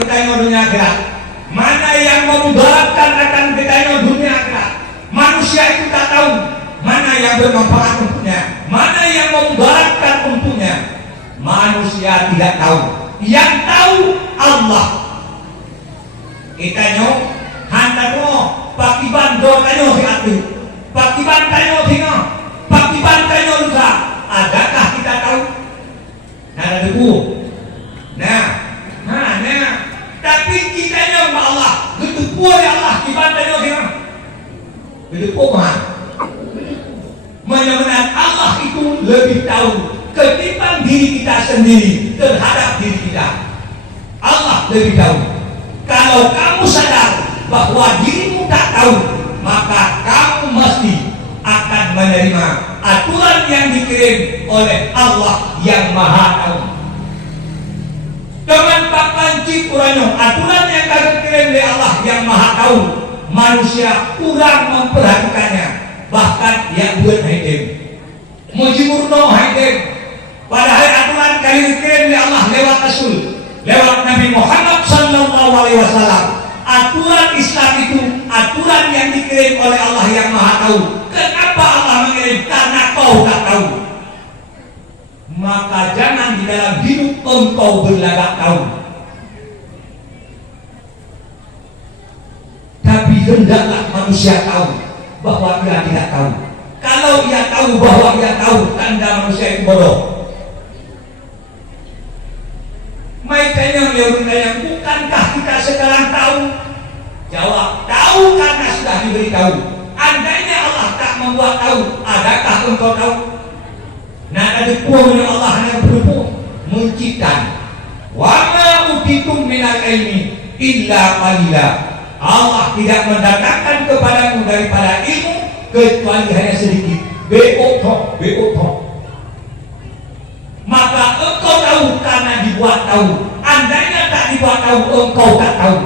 bertanya dunia akhirat. Mana yang memudaratkan akan bertanya dunia akhirat. Manusia itu tak tahu mana yang bermanfaat untuknya, mana yang memudaratkan untuknya. Manusia tidak tahu. Yang tahu Allah. Kita nyok hantar mo pakiban do tanyo si ati. Pakiban tanyo singa. Pakiban tanyo lusa. Adakah kita tahu? Nah, debu. Nah. Tapi kita nyok Allah. Getupu ya Allah kiban tanyo singa. Getupu mah. Menyebutkan Allah itu lebih tahu ketimbang diri kita sendiri terhadap diri kita. Allah lebih tahu. Kalau kamu sadar bahwa dirimu tak tahu, maka kamu mesti akan menerima aturan yang dikirim oleh Allah yang Maha Tahu. Dengan papanci kurangnya aturan yang dikirim oleh Allah yang Maha Tahu, manusia kurang memperhatikannya. Bahkan yang buat hakim, mujimurno hakim. Padahal aturan kali dikirim oleh Allah lewat Rasul, lewat Nabi Muhammad Sallallahu Alaihi Wasallam. Aturan Islam itu aturan yang dikirim oleh Allah yang Maha Tahu. Kenapa Allah mengirim? Karena kau tak tahu. Maka jangan di dalam hidup engkau berlagak tahu. Tapi hendaklah manusia tahu bahwa dia tidak tahu. Kalau ia tahu bahwa ia tahu, tanda manusia itu bodoh. Makanya beliau bertanya, bukankah kita sekarang tahu? Jawab, tahu karena sudah diberitahu. Andainya Allah tak membuat tahu, adakah engkau tahu? Nah, ada punya Allah hanya berhubung menciptakan. Wa ma utitum minal ilmi illa qalila. Allah tidak mendatangkan kepadamu daripada ilmu kecuali hanya sedikit. Beotok. Maka engkau tahu karena dibuat tahu. Andainya tak dibuat tahu, engkau tak tahu.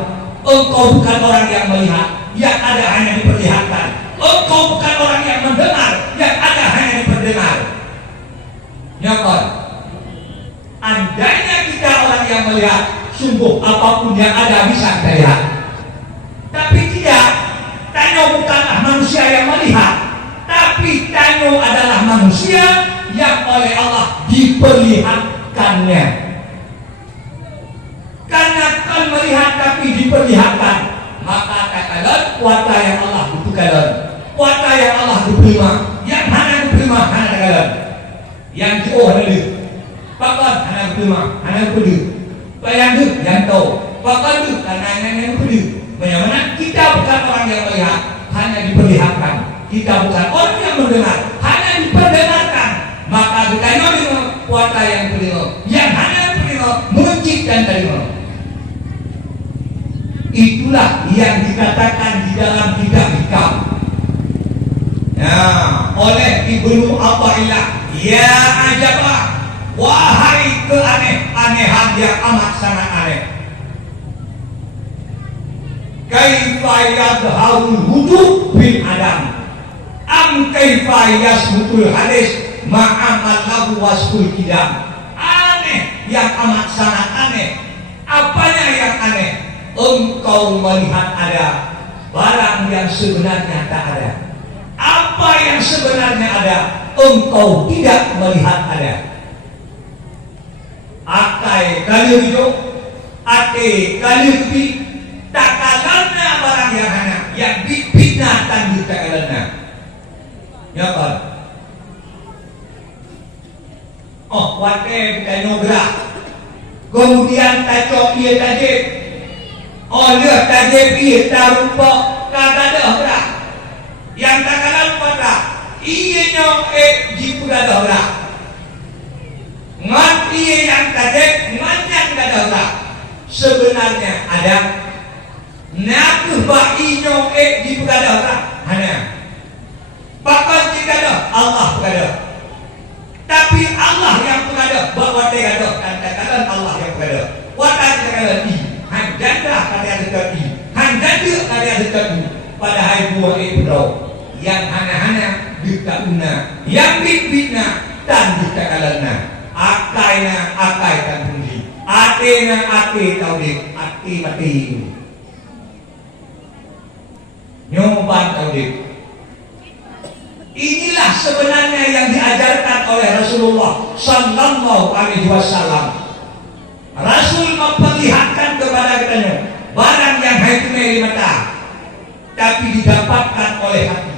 Engkau bukan orang yang melihat, yang ada hanya diperlihatkan. Engkau bukan orang yang mendengar, yang ada hanya diperdengar. Nyokot. Andainya kita orang yang melihat, sungguh apapun yang ada bisa kita lihat. Tapi tidak. Tanyo bukanlah manusia yang melihat, tapi Tanyo adalah manusia yang oleh Allah diperlihatkannya. Karena kan melihat tapi diperlihatkan, maka katakan kuasa yang Allah butuhkan, kuasa yang Allah diterima, yang hanya diterima hanya katakan, yang jauh hanya bahkan hanya diterima hanya kudu, bayang yang tahu, bahkan karena yang kudu. Bagaimana kita bukan orang yang melihat, hanya diperlihatkan. Kita bukan orang yang mendengar, hanya diperdengarkan. Maka kita menerima kuasa yang terima, yang hanya terima menciptakan terima. Itulah yang dikatakan di dalam kitab hikam. Nah, oleh Ibnu Athaillah, ya ajabah, wahai keaneh-anehan yang amat sangat aneh. Kaifa yadharul wujud bil adam am kaifa yasbutul hadis ma'amal lahu wasful kidam. Aneh, yang amat sangat aneh. Apanya yang aneh? Engkau melihat ada barang yang sebenarnya tak ada. Apa yang sebenarnya ada, engkau tidak melihat ada. Akai kali hidup, ate kali rupi, takalannya barang yang hana, yang bibitna tandu takalannya. Ya kan? Oh, wate teknogra. Kemudian taco ia tajib. Oh, dia tajib ia tarupa kagak ada ora. Yang takalan pada iya nyong jipura ora. Ngan iya yang tajib ngan ada ora. Sebenarnya ada. Nak ba inyo jipura ora. Hanya. Bahkan jika ada Allah berada. Tapi Allah yang berada bahwa dia ada dan katakan Allah yang berada. Watan katakan i, hanjanda katakan i, hanjanda katakan i. Padahal buah ibro yang hana-hana dikatauna, yang bibina dan dikatakanna. Akainya akai kan pundi, atena ate taudik. mati. Nyoban audit. Inilah sebenarnya yang diajarkan oleh Rasulullah Sallallahu Alaihi Wasallam. Rasul memperlihatkan kepada kita barang yang hanya di mata, tapi didapatkan oleh hati.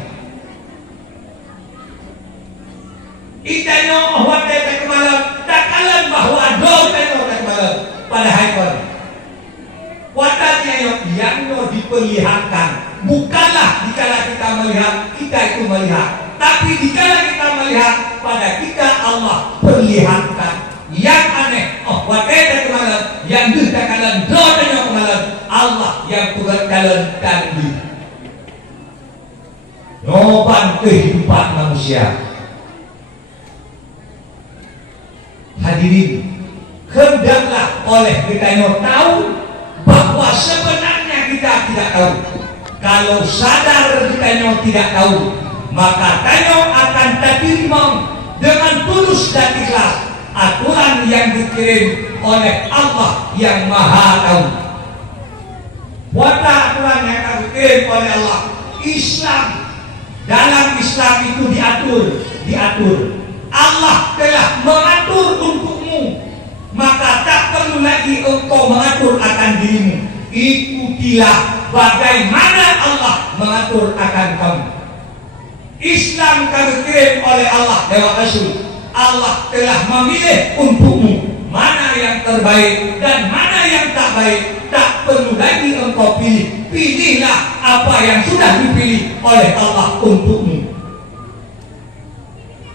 Itanya wadai kemalam, takalan bahwa doa kemalam pada hari wadahnya yang diperlihatkan, bukanlah dikala kita melihat kita itu melihat, tapi dikala kita melihat pada kita Allah perlihatkan. Yang aneh, wadai kemalam, yang ditakalan doanya kemalam, Allah yang berjalan dan di noban kehidupan manusia. Hadirin, hendaklah oleh kita tahu bahwa sebenarnya kita tidak tahu. Kalau sadar kita tidak tahu, maka kita akan terima dengan tulus dan ikhlas aturan yang dikirim oleh Allah yang Maha Tahu. Wadah aturan yang dikirim oleh Allah. Islam, dalam Islam itu diatur. Allah telah mengatur untukmu, maka tak perlu lagi engkau mengatur akan dirimu. Ikutilah bagaimana Allah mengatur akan kamu. Islam kami kirim oleh Allah lewat Rasul. Allah telah memilih untukmu mana yang terbaik dan mana yang tak baik. Tak perlu lagi engkau pilih. Pilihlah apa yang sudah dipilih oleh Allah untukmu.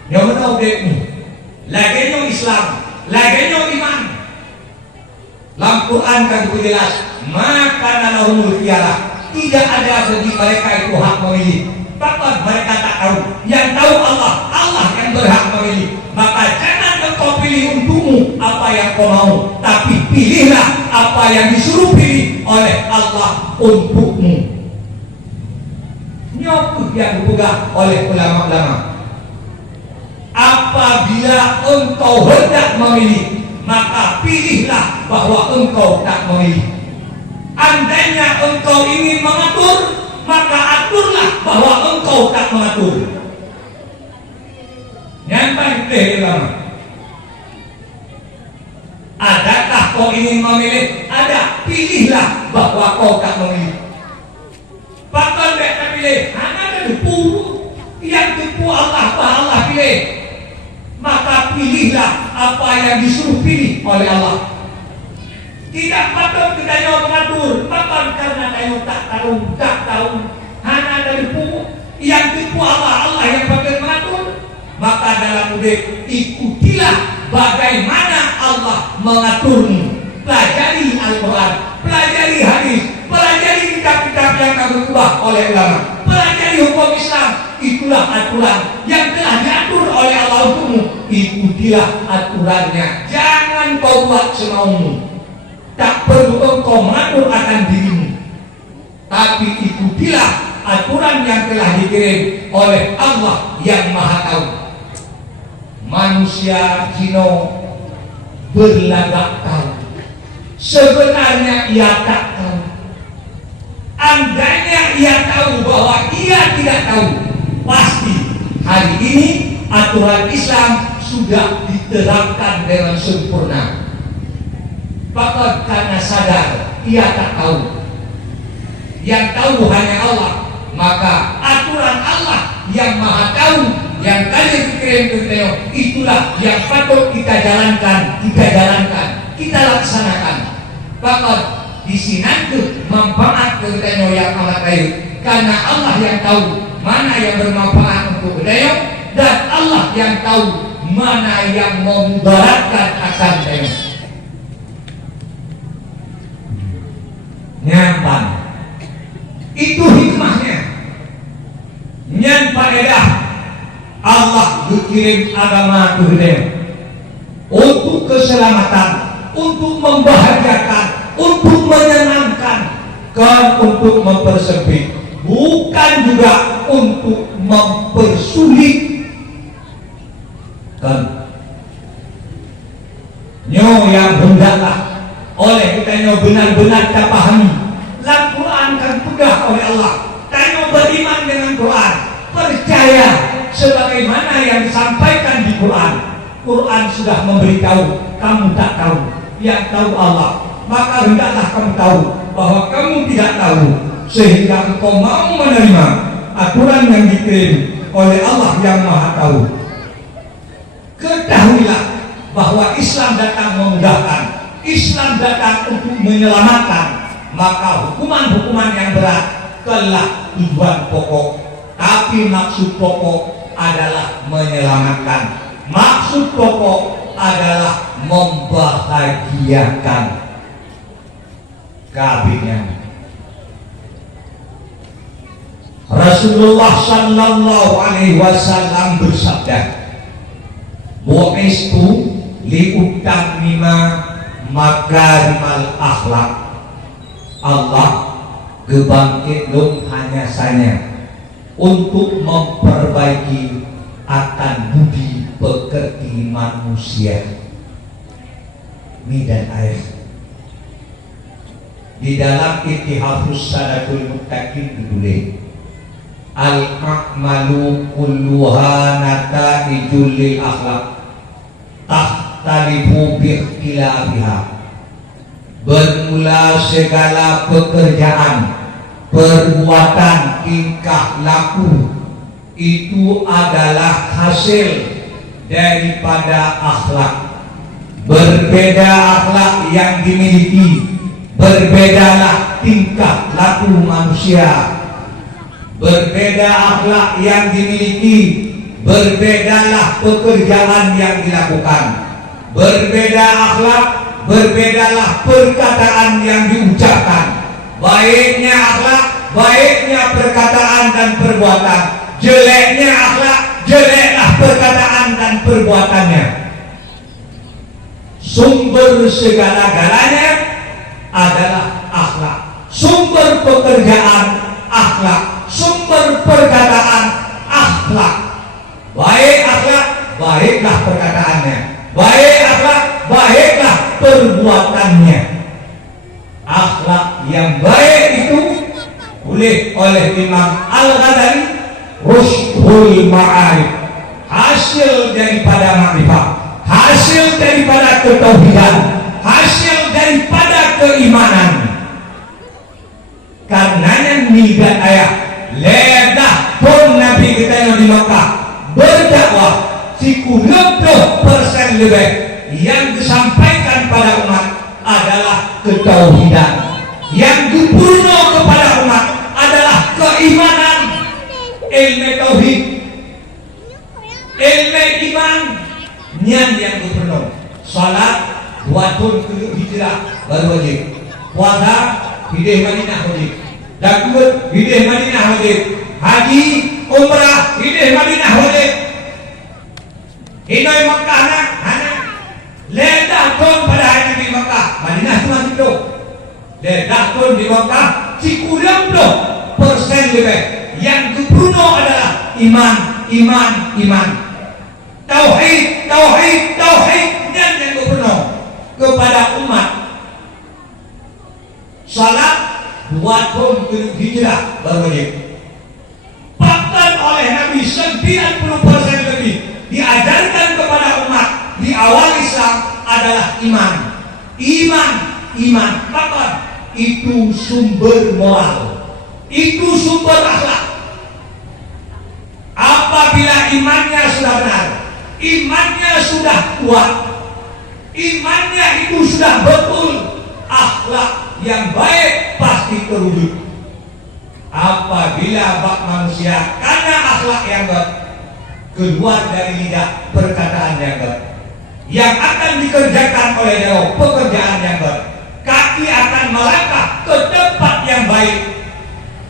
Yang mana objekmu? Laginya Islam, laginya iman. Dalam Quran kan jelas, maka lahumul khiyarah. Tidak ada bagi mereka itu hak memilih. Bahkan mereka tak tahu. Yang tahu Allah, Allah yang berhak memilih. Maka jangan engkau pilih untukmu apa yang kau mau, tapi pilihlah apa yang disuruh pilih oleh Allah untukmu. Nyokut yang dipegang oleh ulama-ulama. Apabila engkau hendak memilih, maka pilihlah bahwa engkau tak memilih. Andainya engkau ingin mengatur, maka aturlah bahwa engkau tak mengatur. Nyampai ulama. Adakah kau ingin memilih? Ada. Pilihlah bahwa kau tak memilih. Bahkan mereka pilih, hanya ada tipu. Yang tipu Allah pilih. Maka pilihlah apa yang disuruh pilih oleh Allah. Tidak patut kita mengatur, bahkan karena kamu tak tahu, hanya dari tipu. Yang tipu Allah yang bagian mengatur. Maka dalam hidup ikutilah bagaimana Allah mengaturmu. Pelajari Al-Quran, pelajari hadis, pelajari kitab-kitab yang kamu ubah oleh ulama, pelajari hukum Islam. Itulah aturan yang telah diatur oleh Allah untukmu. Ikutilah aturannya. Jangan kau buat semaumu. Tak perlu engkau mengatur akan dirimu, tapi ikutilah aturan yang telah dikirim oleh Allah yang Maha Tahu. Manusia Cino berlagak tahu, sebenarnya ia tak tahu. Andainya ia tahu bahwa ia tidak tahu, pasti hari ini aturan Islam sudah diterapkan dengan sempurna. Bahkan karena sadar ia tak tahu, yang tahu hanya Allah, maka aturan Allah yang Maha Tahu yang kalian kirim ke beliau, itulah yang patut kita jalankan, kita laksanakan. Bahkan di sini manfaat ke beliau yang amat baik, karena Allah yang tahu mana yang bermanfaat untuk beliau, dan Allah yang tahu mana yang memudaratkan akan beliau. Nyampan itu hikmahnya. Nyan faedah Allah dikirim agama ke beliau untuk keselamatan, untuk membahagiakan, untuk menyenangkan, kan untuk mempersempit, bukan juga untuk mempersulit. Kan nyo yang hendaklah oleh kita Tanya benar-benar tak pahami. Dalam Quran kan pegang oleh Allah. Tanya beriman dengan Quran. Percaya sebagaimana yang disampaikan di Quran. Quran sudah memberitahu, kamu tak tahu. Yang tahu Allah. Maka hendaklah kamu tahu bahwa kamu tidak tahu, sehingga engkau mau menerima aturan yang dikirim oleh Allah yang Maha Tahu. Ketahuilah bahwa Islam datang memudahkan, Islam datang untuk menyelamatkan. Maka hukuman-hukuman yang berat telah tujuan pokok, tapi maksud pokok adalah menyelamatkan. Maksud pokok adalah membahagiakan. Kabinnya Rasulullah sallallahu alaihi wasallam bersabda, "Bu'istu liutammima makarimal akhlak." Allah gebangkit hanya saja untuk memperbaiki akan budi pekerti manusia. Mie dan air. Di dalam Ittihadus Sadatul Muttaqin ditulis, al-a'malu kulluha nata'ijul lil akhlaq tahtalifu biikhtilafiha. Bermula segala pekerjaan, perbuatan, tingkah laku itu adalah hasil daripada akhlak. Berbeda akhlak yang dimiliki, berbedalah tingkah laku manusia. Berbeda akhlak yang dimiliki, berbedalah pekerjaan yang dilakukan. Berbeda akhlak, berbedalah perkataan yang diucapkan. Baiknya akhlak, baiknya perkataan dan perbuatan. Jeleknya akhlak, jeleklah perkataan dan perbuatannya. Sumber segala-galanya adalah akhlak. Sumber pekerjaan akhlak, sumber perkataan akhlak. Baik akhlak, baiklah perkataannya. Baik akhlak, baiklah perbuatannya. Akhlak yang baik itu oleh Imam Al-Ghazali, Rushdul Ma'arif, hasil daripada makrifat, hasil daripada ketauhidan, hasil daripada keimanan. Karenanya nigat ayah ledah pun Nabi kita yang di Makkah berdakwah 90% lebih yang disampaikan pada umat adalah ketauhidan. Yang dibunuh kepada umat adalah keimanan. Ilmu tauhid, ilmu iman, nian yang dipenuh. Salat, buatun kudu hijrah baru wajib. Puasa, hidih Madinah wajib. Zakut, hidih Madinah wajib. Haji, umrah, hidih Madinah wajib. Hidai Makkah anak, ledah pun pada hari di Makkah, Madinah cuma itu. Ledah pun di Makkah, 90% lebih. Yang dibunuh adalah iman. Tauhid yang dibunuh kepada umat. Salat buat pun hijrah baru wajib. Bahkan oleh Nabi 90% lebih diajarkan kepada umat di awal Islam adalah iman. Bahkan itu sumber moral, itu sumber akhlak. Apabila imannya sudah benar, imannya sudah kuat, imannya itu sudah betul, akhlak yang baik pasti terwujud. Apabila bak manusia karena akhlak yang baik keluar dari lidah perkataan yang baik, yang akan dikerjakan oleh dia pekerjaan yang baik, kaki akan melangkah ke tempat yang baik.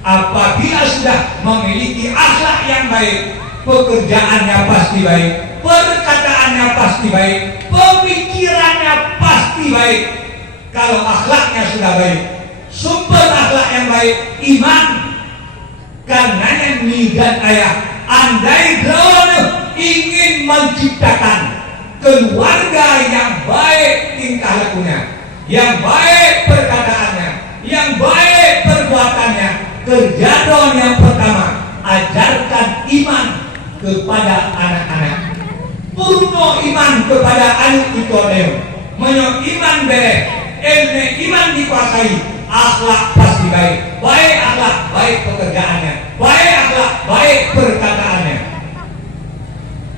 Apabila sudah memiliki akhlak yang baik, pekerjaannya pasti baik, perkataannya pasti baik, pemikirannya pasti baik. Kalau akhlaknya sudah baik, sumber akhlak yang baik, iman. Karenanya nigat ayah, andai Allah ingin menciptakan keluarga yang baik tingkah lakunya, yang baik perkataannya, yang baik perbuatannya. Kerja dong yang pertama, ajarkan iman kepada anak-anak. Purno iman kepada anak itu ada. Menyo iman beres, ilmu iman dikuasai, akhlak pasti baik. Baik akhlak, baik pekerjaannya. Baik akhlak, baik perkataannya.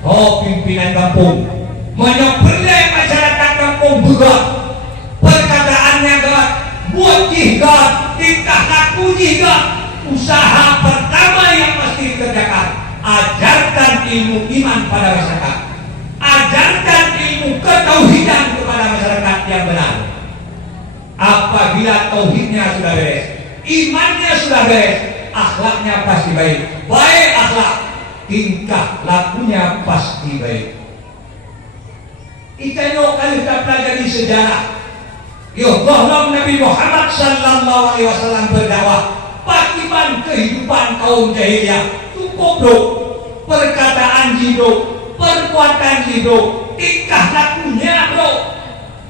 Oh pimpinan kampung, menyopirnya masyarakat kampung juga. Perkataannya gelap, buat jihad, tingkah laku jihad. Usaha pertama yang mesti dikerjakan, ajarkan ilmu iman pada masyarakat. Ajarkan ilmu ketauhidan kepada masyarakat yang benar. Apabila tauhidnya sudah beres, imannya sudah beres, akhlaknya pasti baik. Baik akhlak, tingkah lakunya pasti baik. Itano kali kita pelajari sejarah. Yo, bahwa Nabi Muhammad sallallahu alaihi wasallam berdakwah, bagaimana kehidupan kaum jahiliyah itu goblok, perkataan hidup, perbuatan hidup, tingkah lakunya bro.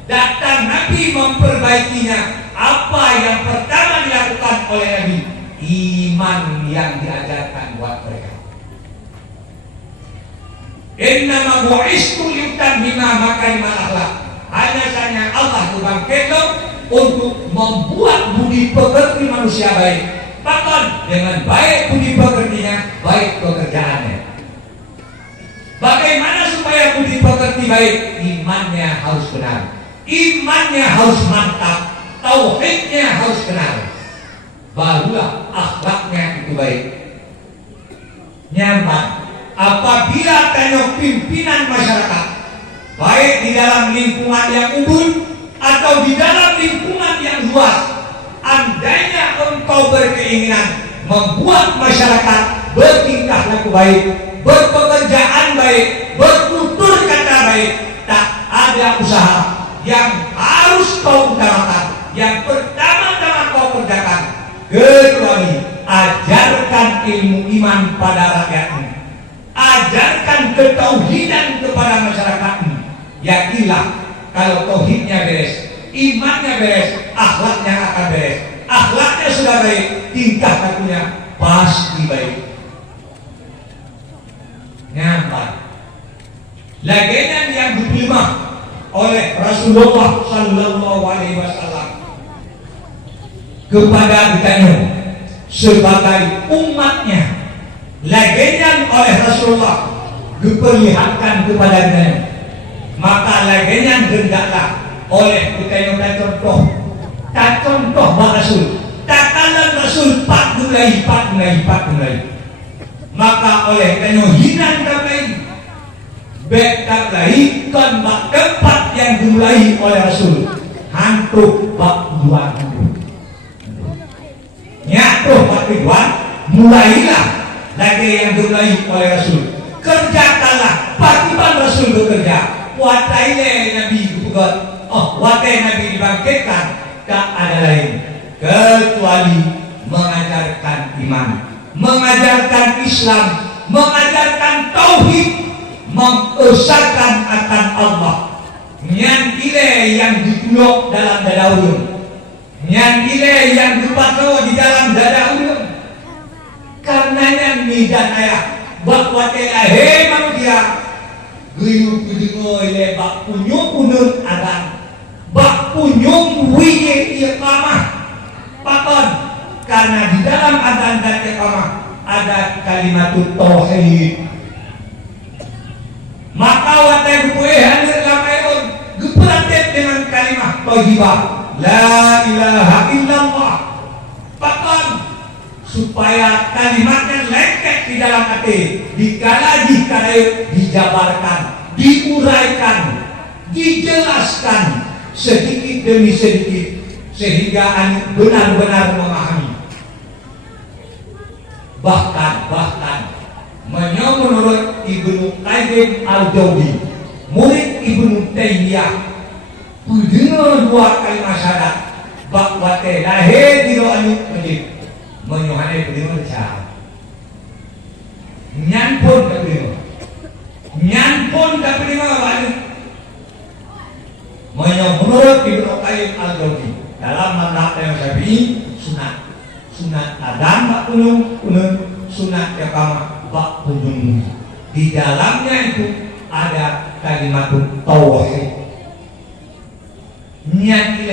Datang Nabi memperbaikinya. Apa yang pertama dilakukan oleh Nabi? Iman yang diajarkan buat mereka. Innama bu'istu liutammima makarimal akhlak. Hanya saja Allah membangkitkan untuk membuat budi pekerti manusia baik. Bahkan dengan baik budi pekertinya, baik pekerjaannya. Bagaimana supaya budi pekerti baik? Imannya harus benar, imannya harus mantap, tauhidnya harus benar. Barulah akhlaknya itu baik. Nyaman. Apabila tanya pimpinan masyarakat, baik di dalam lingkungan yang ubun atau di dalam lingkungan yang luas, andainya engkau berkeinginan membuat masyarakat bertingkah laku baik, berpekerjaan baik, bertutur kata baik, tak ada usaha yang harus kau utamakan, yang pertama-tama kau kerjakan, kecuali ajarkan ilmu iman pada rakyatmu. Ajarkan ketauhidan kepada masyarakatmu. Yakinlah kalau tauhidnya beres, imannya beres, akhlaknya akan beres. Akhlaknya sudah baik, tingkah lakunya pasti baik. Nyampai. Lagian yang diterima oleh Rasulullah Sallallahu Alaihi Wasallam kepada ditanya sebagai umatnya. Lagian oleh Rasulullah diperlihatkan kepada dia, maka lagian hendaklah oleh kita contoh, tak contoh Rasul, tak kalah Rasul pak mulai, maka oleh kita hinan kami, bekat lahi kan bak tempat yang dimulai oleh Rasul, hantu bak dua hantu, nyatu bak dua, mulailah. Lagi yang dimulai oleh Rasul, kerjakanlah bagaimana Rasul bekerja. Watai Nabi bukan, watai Nabi dibangkitkan, tak ada lain kecuali mengajarkan iman, mengajarkan Islam, mengajarkan tauhid, mengesahkan akan Allah. Nyan ile yang ditulok dalam dada ulun, nyan ile yang dipakai di dalam dada ulun. Karenanya dan ayah bahwa telahe manusia guyup guyup ile bak punyung punun adan bak punyung wiye iqamah pakon, karena di dalam adan dan iqamah ada kalimat tauhid. Maka watai buku hadir lamayun geperantet dengan kalimat tauhibah la ilaha illallah pakon, supaya kalimatnya lengket di dalam hati, dikala dijabarkan, diuraikan, dijelaskan sedikit demi sedikit sehingga benar-benar memahami. Bahkan menurut Ibnu Qayyim al-Jauzi, murid Ibnu Taimiyah, punya dua kalimat syahadat bahwa lahir di doa menjadi menyuhani berdiri macam nyanpun tak berdiri wani Menurut Ibnu Qayyim al-Jauzi dalam mazhab Imam Syafi'i sunat adhan bak kunun sunat iqamah bak kunun. Di dalamnya itu ada kalimat tauhid. Niat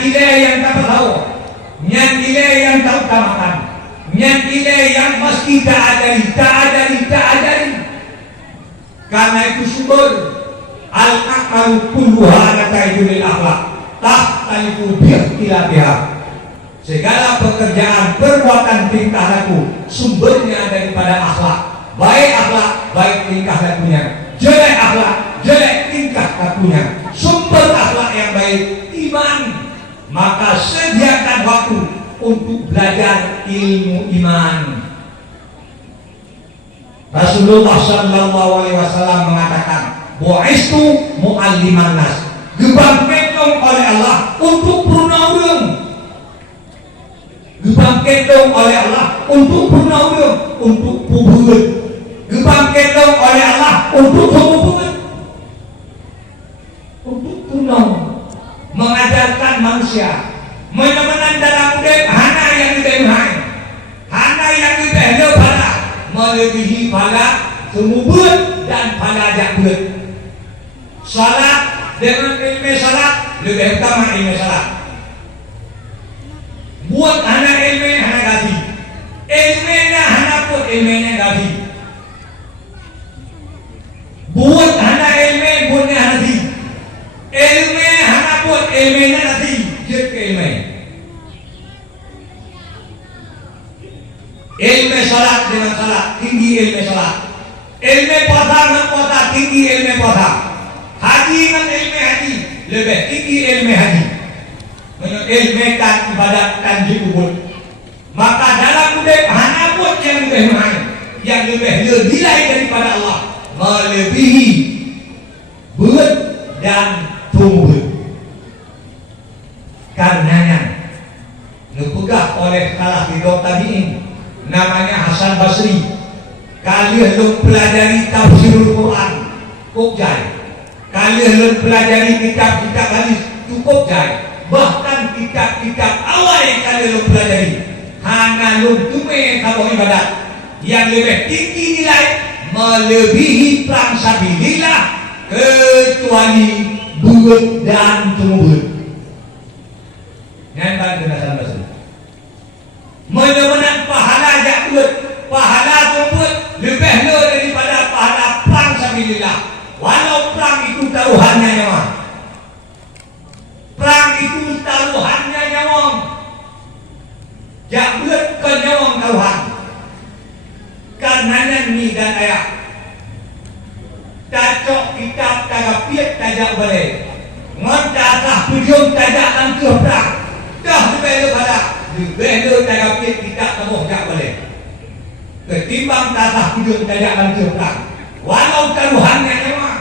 ile yang tak tahu, niat ile yang tak utamakan, niat ile yang mesti tak ajari. Karena itu sumber al-aqalu kulluha nataijul akhlak tahtalifu biikhtilafiha. Segala pekerjaan perbuatan tingkah laku sumbernya daripada akhlak, baik tingkah lakunya, jelek akhlak, jelek tingkah lakunya. Sumber akhlak yang baik iman, maka sediakan waktu untuk belajar ilmu iman. Rasulullah sallallahu alaihi wasallam mengatakan, "Bu'istu mu'alliman nas." Dibangkitkan oleh Allah untuk purnawung. Dibangkitkan oleh Allah untuk purnawung, untuk pubuh. Dibangkitkan oleh Allah untuk pubuh. Untuk purnawung, mengajarkan manusia menemenan dalam hidup hana yang dibehai, hana yang dibehlo pada melebihi pada sumubut dan pada jakbut. Salat dengan ilmu salat lebih utama ilmu salat. Buat anak ilmu hana gaji, ilmunya hana pun ilmunya gaji. Buat anak ilmu punya gaji, ilmu hana pun ilmunya gaji. Jadi ilmu. Ilmu salat dengan salat, tinggi ilmu salat. Ilmu puasa dengan puasa, tinggi ilmu puasa. Haji dengan ilmu haji, lebih tinggi ilmu haji. Mengilmukan ibadat tanjib ubud. Maka dalam hidup hana pun yang lebih nilai daripada Allah, melebihi buat dan tumbuh. Karenanya dipegah oleh salah tiga tabi'in namanya Hasan Basri. Kalian lu pelajari tafsirul Quran cukup jai. Kalian lu pelajari kitab-kitab hadis cukup jai. Bahkan kitab-kitab awal yang kalian lu pelajari hanya lu tume kalau ibadat yang lebih tinggi nilai melebihi perang sabilillah kecuali buat dan tumbuh. Nyantan kenasan Basri menemenan pahala jakut, pahala kumpul lebih daripada pahala perang sabilillah. Walau perang itu taruhannya nyawa, perang itu taruhannya nyawa, jakut ke nyawa taruhan. Karenanya ni dan ayah cacok kitab tagapiat tajak boleh ngontasah pujung tajak langsung perang. Dah lebih pada lebih tagapit kita kamu tak boleh ketimbang tasah hujung tajak langsung perang. Walau taruhannya nyawa,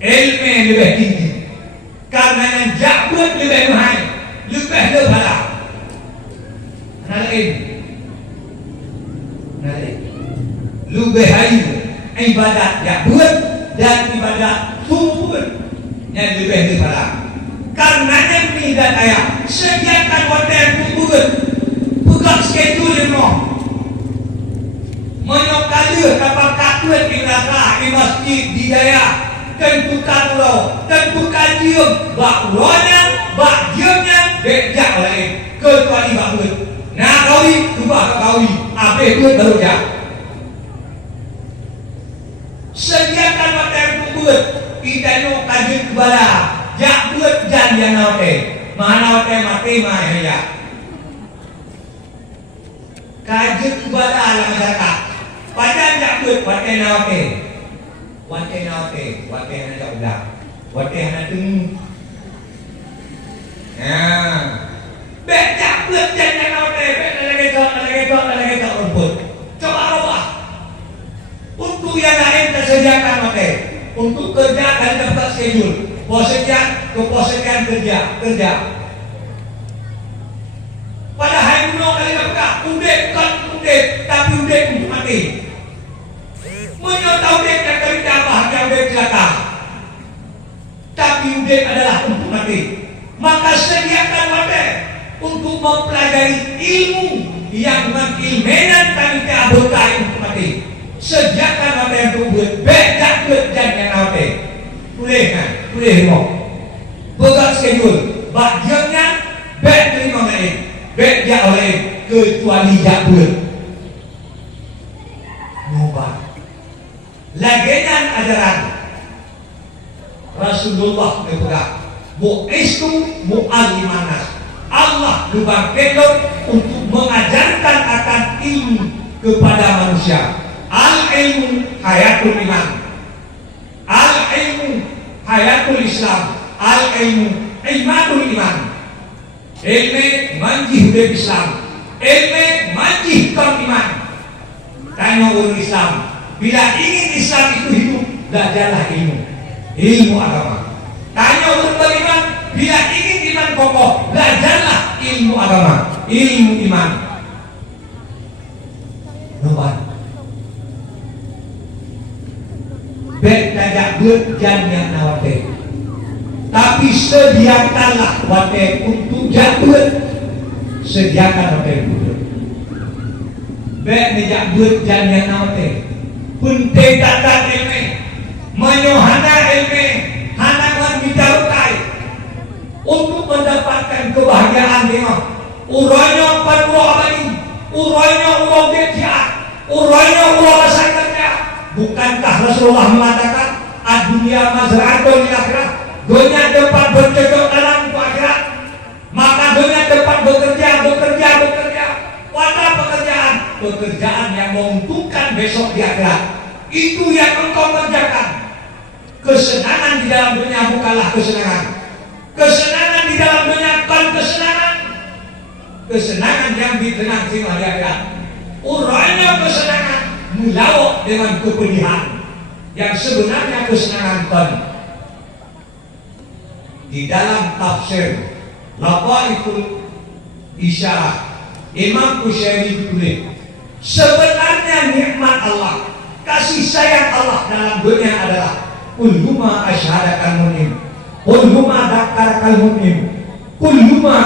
ilmu lebih tinggi. Karena jakut lebih mahal, lebih pada lain lebih hayu ibadat jakut dan ibadat sumur yang lebih pada. Karenanya ini dan ayah sediakan hotel kubur, bukan schedule menyokalir kapal katut di neraka di masjid di daya tentukan pulau, tentukan diem bak ulanya, bak diemnya bejak lain kecuali bakut. Nah kawi, ubah kawi, apa itu baru jak. Sediakan hotel kubur, kita nak kaji kepada jakut janjian naute, mana naute mati mahaya. Kaji kepada alam masyarakat, pada jakut wate naute, wate hanya udah, wate hanya tung. Nah, jakut janjian naute, lagi tak rumput. Coba ubah. Untuk yang lain tersediakan hotel, untuk kerja dan dapat schedule. Posisian ke posisian kerja. Padahal dulu kali nak udek kan udek, tapi udek untuk mati. Menyotau dek dan kerja bahagia dek celaka. Tapi dek adalah untuk mati. Maka sediakan wadah untuk mempelajari ilmu yang mengilmenan kami keabotai untuk mati. Sediakan wadah untuk buat beda dan yang awet. Boleh mau. Pegang schedule. Bagiannya bed terima lain, bed dia oleh kecuali jabul. Nyoba. Lagian ajaran Rasulullah berpegang. Bu'istu mu'allimanas. Allah dibangkitkan untuk mengajarkan akan ilmu kepada manusia. Al-ilmu hayatul iman. Al-ilmu hayatul Islam. Al-ilmu imanul iman. Ilmu manjih hidup Islam. Ilmu manjih kaum iman. Tanya orang Islam, bila ingin Islam itu hidup, belajarlah ilmu. Ilmu agama. Tanya orang beriman, bila ingin iman kokoh, belajarlah ilmu agama. Ilmu iman. Nomor. Bet tajak berjan yang nawate. Tapi sediakanlah wadah untuk jabut. Sediakan wadah untuk baik nejabut dan yang nawate. Punte datang ilmu menyohana ilmu hanaman bidarukai untuk mendapatkan kebahagiaan dengan uranya panwa abadi, uranya urang jahat, uranya urang sahaja. Bukankah Rasulullah mengatakan ad-dunya mazra'atun lil akhirah? Dunia tempat bercocok dalam akhirat. Maka dunia tempat bekerja. Wadah pekerjaan yang menguntungkan besok di akhirat. Itu yang engkau kerjakan. Kesenangan di dalam dunia bukanlah kesenangan. Kesenangan di dalam dunia bukan kesenangan. Kesenangan yang ditenang di akhirat. Urainya kesenangan mulawak dengan kepedihan. Yang sebenarnya kesenangan kan. Di dalam tafsir Lataiful Isyarah Imam Kusyairi tulis, sebenarnya nikmat Allah, kasih sayang Allah dalam dunia adalah kulluma asyhadakal mu'min, kulluma dakkarakal mu'min, kulluma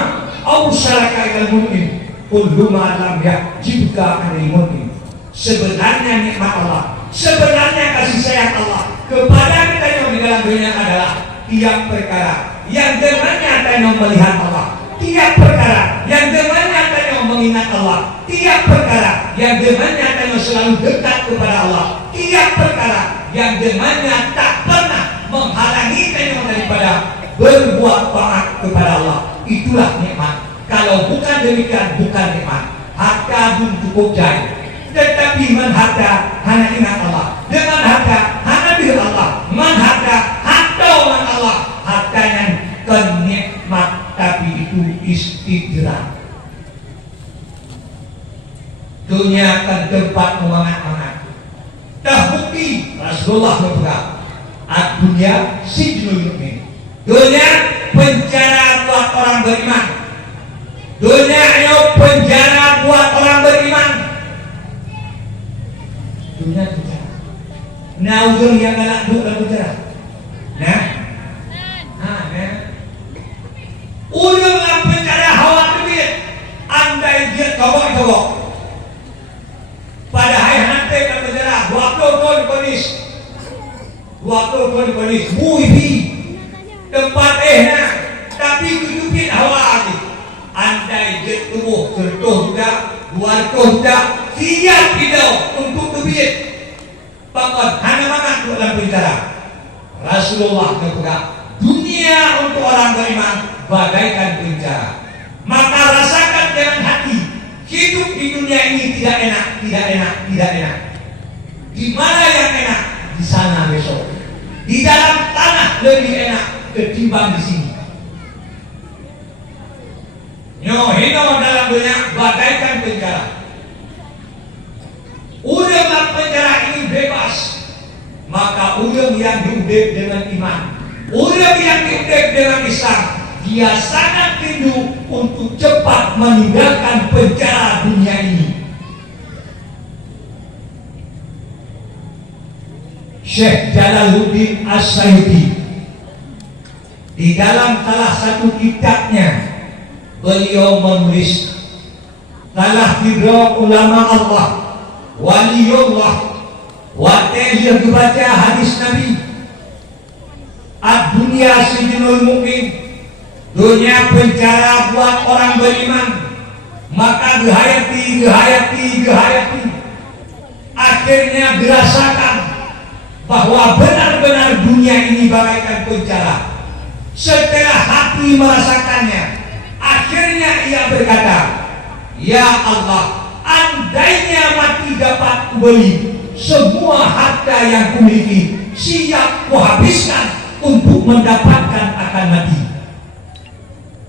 awsalakal mu'min, kulluma lam yajibka anil mu'min. Sebenarnya nikmat Allah, sebenarnya kasih sayang Allah kepada kita yang di dalam dunia adalah tiap perkara yang dengannya kita melihat Allah, tiap perkara yang dengannya kita mengingat Allah, tiap perkara yang dengannya kita selalu dekat kepada Allah, tiap perkara yang dengannya tak pernah menghalangi kita daripada berbuat taat kepada Allah. Itulah nikmat. Kalau bukan demikian, bukan nikmat. Harta pun cukup jauh, tetapi manharta hanya ingat Allah. Dengan harta hanya bir Allah. Manharta harta man Allah. Hartanya kenikmat, tapi itu istidrak. Dunia kan tempat memangat-mangat. Terbukti Rasulullah berpegang. Dunia sijnul mu'min. Dunia penjara buat orang beriman. Dunia ini penjara buat orang beriman. Dunia penjara. Nah, ujung yang galak duduk dalam penjara. Nah. Ujung dalam penjara hawa duit. Andai dia kobok. Pada hari nanti dalam penjara 20 tahun polis. 20 tahun polis. Muibi. Tempat tapi hidupin hawa lagi. Andai dia tubuh tertuh juga, luar juga, siap hidup untuk duit. Bahkan hanya makan dalam penjara. Rasulullah berpegang, dunia untuk orang beriman bagaikan penjara. Maka rasakan dengan hati, hidup di dunia ini tidak enak. Di mana yang enak? Di sana besok. Di dalam tanah lebih enak ketimbang di sini. Hino dalam dunia bagaikan penjara. Udah dalam penjara ini bebas. Maka udah yang diudek dengan iman, udah yang diudek dengan Islam, dia sangat rindu untuk cepat meninggalkan penjara dunia ini. Syekh Jalaluddin As-Sayuti di dalam salah satu kitabnya beliau menulis telah didra ulama Allah waliullah wa ta'ala dibaca hadis Nabi ad-dunya sijnul mu'min, dunia penjara buat orang beriman, maka gehayati akhirnya dirasakan bahwa benar-benar dunia ini bagaikan penjara. Setelah hati merasakannya, akhirnya ia berkata, ya Allah, andainya mati dapat kubeli semua harta yang kumiliki, siap kuhabiskan untuk mendapatkan akan mati.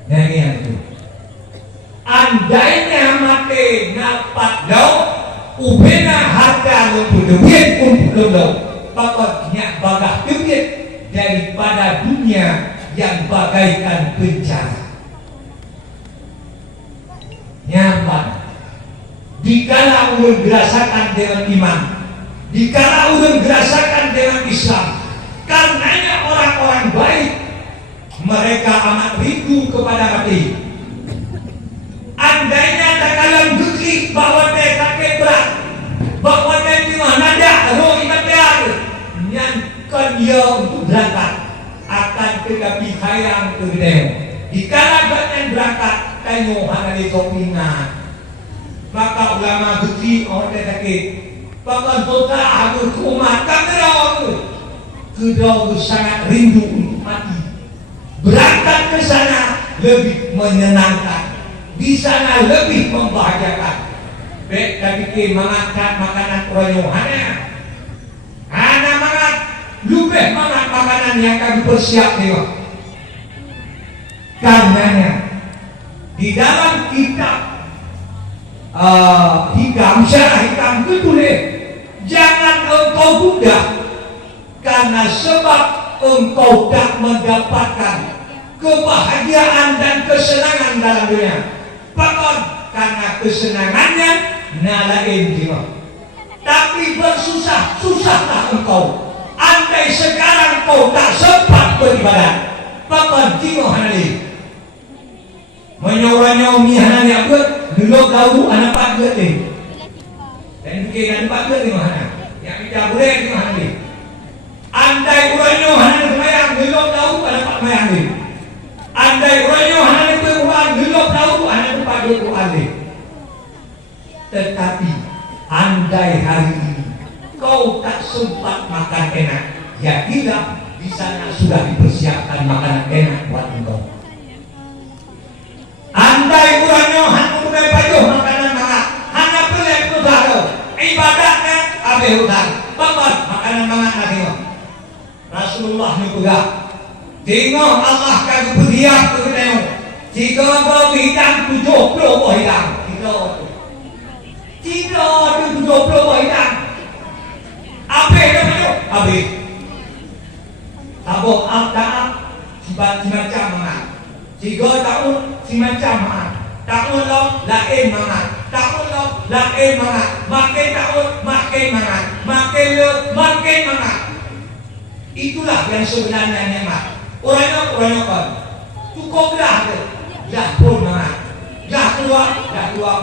Nah ini yang itu. Andainya mati dapat lau, ubena harta untuk duit untuk lau, pokoknya bagah duit daripada dunia yang bagaikan bencana. Nyaman dikala ulun dirasakan dengan iman, dikala ulun dirasakan dengan Islam, karenanya orang-orang baik mereka amat rindu kepada mati. Andainya tak kalam duki bahwa dia sakit berat, bahwa dia di mana dia roh iman dia nyankan dia untuk berangkat, akan tetapi hayang terdengar dikala badan berangkat tengok hana di topingan, maka ulama duki orang dia sakit bahkan total aku kumat kamera kedua sangat rindu untuk mati. Berangkat ke sana lebih menyenangkan, di sana lebih membahagiakan. Baik tapi mengangkat makanan peroyohannya, hana mangat lebih mangat makanan yang kami persiap nih. Karenanya di dalam kitab hikam syarah hikam ketulis, jangan engkau mudah karena sebab engkau tak mendapatkan kebahagiaan dan kesenangan dalam dunia. Bahkan karena kesenangannya nalain jiwa. Tapi bersusah-susahlah engkau. Andai sekarang kau tak sempat beribadah, bahkan jiwa hanali menyawa-nyawa mihanani apa? Dulu tahu anak pak ni. Dan bikin anak pak ni mana? Yang kita boleh di mana ni? Andai uranyo hanan kemayang gelok tahu anak pak mayang ni. Andai uranyo hanan Quran gelok tahu anak pak Quran ni. Tetapi andai hari ini kau tak sempat makan enak, yakinlah di sana sudah dipersiapkan makanan enak buat engkau. Andai uranyo hanan pajuh makanan mangat, hanya pelek utara, ibadahnya abe utara, bapak makanan mangat nanti. Rasulullah ni pegang tengok Allah kagak berdiam ke tengok jika bau hitam 70 bau hitam jika ada 70 bau hitam apa yang tu apa tabuk al-ta'am macam mana jika tahun macam mana tahun lo lain mana tahun lo lain mana makin tahun makin mana makin lo makin mana. Itulah yang sebenarnya nikmat. Orang-orang kan cukup dah pun mangat, dah keluar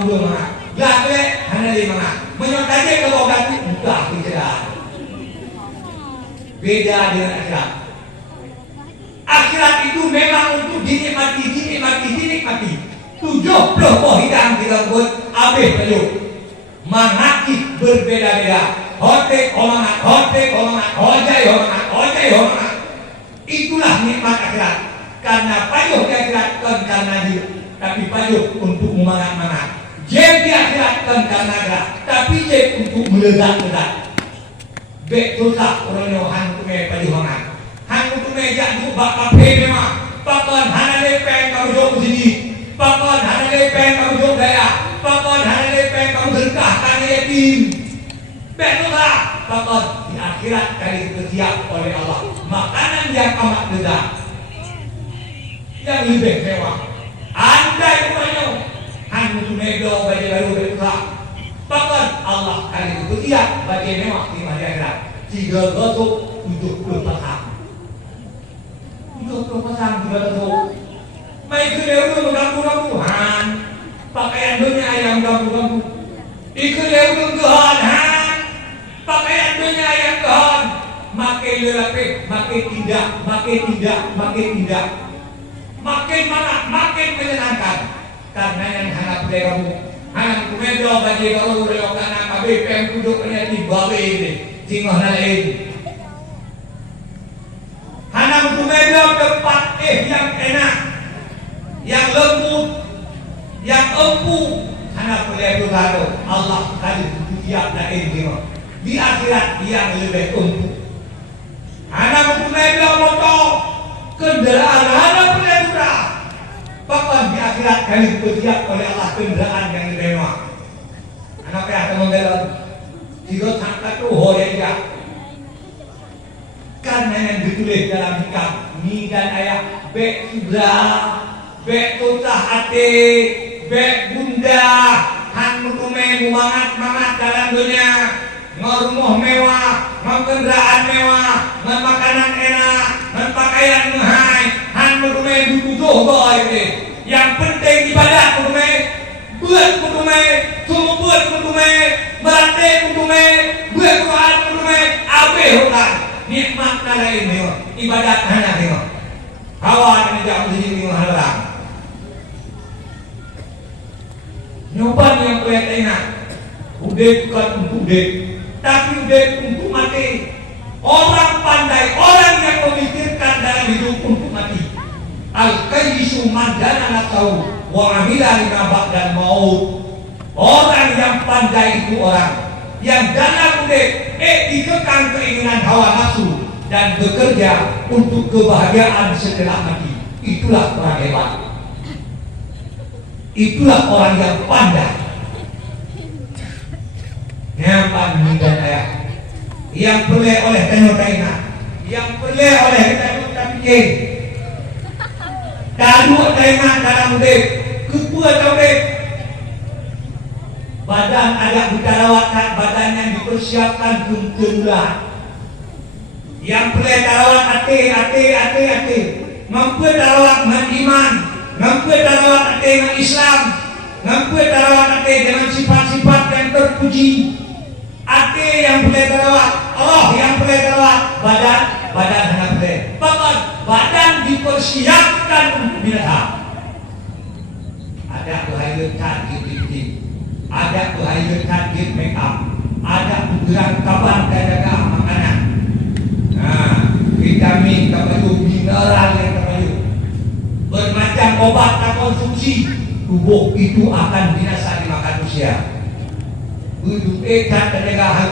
pun mangat, dah kelek hanya lima mangat. Menyontaje kalau ganti mudah tidak. Beda dengan akhirat. Akhirat itu memang untuk dinikmati. 70 buah hidang kita buat habis peluk. Mangat berbeda-beda. Hotek omangat, ojai. Itulah nikmat akhirat. Karena payuh di akhirat kan karena dia, tapi payuh untuk memangat-mangat. Jem di akhirat kan karena akhirat, tapi jem untuk meledak-ledak. Bek susah orang hang tume payuh mangat. Hang tume jatuh bakal memang. Pakon hana lepeng kamu jauh sini. Pakon hana lepeng kamu jauh daya. Pakon hana lepeng kamu berkah tanya yatim. Betulah, bahkan di akhirat kali disiap oleh Allah makanan yang amat lezat, yang lebih mewah. Andai umpamanya hanya medo bagi lalu betulah, bahkan Allah kali disiap bagi mewah di akhirat. tiga gosok 70 pasang. 70 pasang tiga gosok. Mai keleu mengganggu-gangguan. Pakaian dunia yang ganggu-ganggu. Ikeleu gangguan. Pakaian dunia yang gangguan. Makin lelape, makin tidak, makin tidak, makin tidak. Makin mana, makin menyenangkan. Karena yang hangat kamu, hangat kumedo bagi kalau udah karena KBPM duduk punya di bawah ini, tinggal lain. Hangat kumedo tempat yang enak, yang lembut, yang empuk. Hangat kumedo lalu Allah tadi tiap lain di akhirat yang lebih empuk. Hangat kumedo motor kendaraan hangat kumedo. Bahkan di akhirat kami bersiap oleh Allah kendaraan yang lebih mewah. Anak ya teman-teman, jika sangka tu hoya karena yang ditulis dalam hikam ni dan ayah bek sudah, bek tutah hati, bek bunda, han mutume mangat dalam dunia, ngorumuh mewah, kendaraan mewah, makanan enak, pakaian mahal, han mutume butuh boy ini. Yang penting ibadah mutume, buat mutume, semua buat mutume, berarti mutume, buat Quran mutume, abe hutan, nikmat nala ini, ibadat hanya ini, hawa ini jauh di sini halang. Nyoban yang kelihatan enak, udah bukan untuk udah, tapi udah untuk mati. Orang pandai, orang yang memikirkan dalam hidup untuk mati. Al-Qayyisu mandana nakau wa amila lima ba'dal maut. Orang yang pandai itu orang yang dalam hidup dikekang keinginan hawa nafsu dan bekerja untuk kebahagiaan setelah mati. Itulah orang hebat. Itulah orang yang pandai. Nyampan dan ayah yang boleh oleh tenor-tenor, yang boleh oleh kita Dalu dengan dalam hidup, kebuat hidup. Badan ada ditarawatkan, badan yang dipersiapkan untuk yang boleh tarawat hati. Mampu tarawat dengan iman, mampu tarawat hati dengan Islam, mampu tarawat hati dengan sifat-sifat yang terpuji. Hati yang boleh tarawat, Allah yang boleh tarawat, badan hanya boleh. Bahkan badan dipersiapkan untuk binatang. Ada kehayatan di ada kehayatan di make up, ada ukuran kapan jaga makanan. Nah, vitamin kepada mineral yang kepada bermacam obat tak konsumsi, tubuh itu akan binasa dimakan manusia. Butuh terjaga hal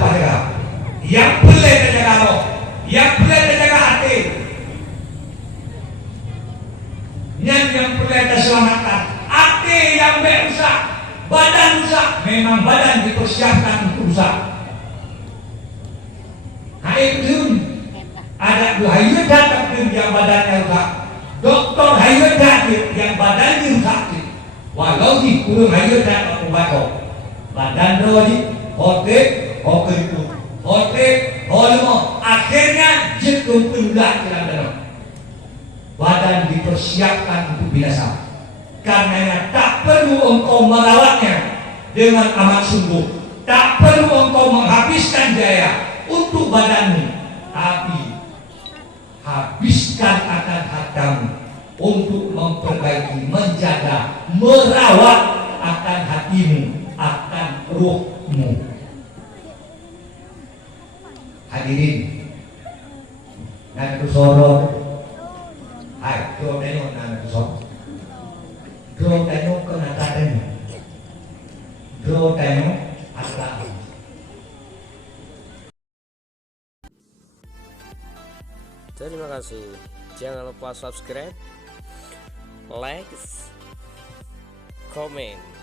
yang boleh terjaga roh, yang boleh terjaga hati. Yang boleh terselamatkan hati yang rusak, badan rusak, memang badan dipersiapkan untuk rusak. Itu ada dua hayat yang badannya rusak, dokter hayat yang badannya rusak. Walau di kurung hayat obat badan doi hotel itu akhirnya jetung pendak dalam badan dipersiapkan untuk binasa. Karena tak perlu engkau merawatnya dengan amat sungguh, tak perlu engkau menghabiskan daya untuk badanmu, tapi habiskan akan hartamu untuk memperbaiki, menjaga, merawat akan hatimu, akan ruhmu. Hadirin, nanti sorot, hai, kau tengok nanti sorot, kau tengok kenatan, kau tengok akhlak. Terima kasih. Jangan lupa subscribe, like, komen.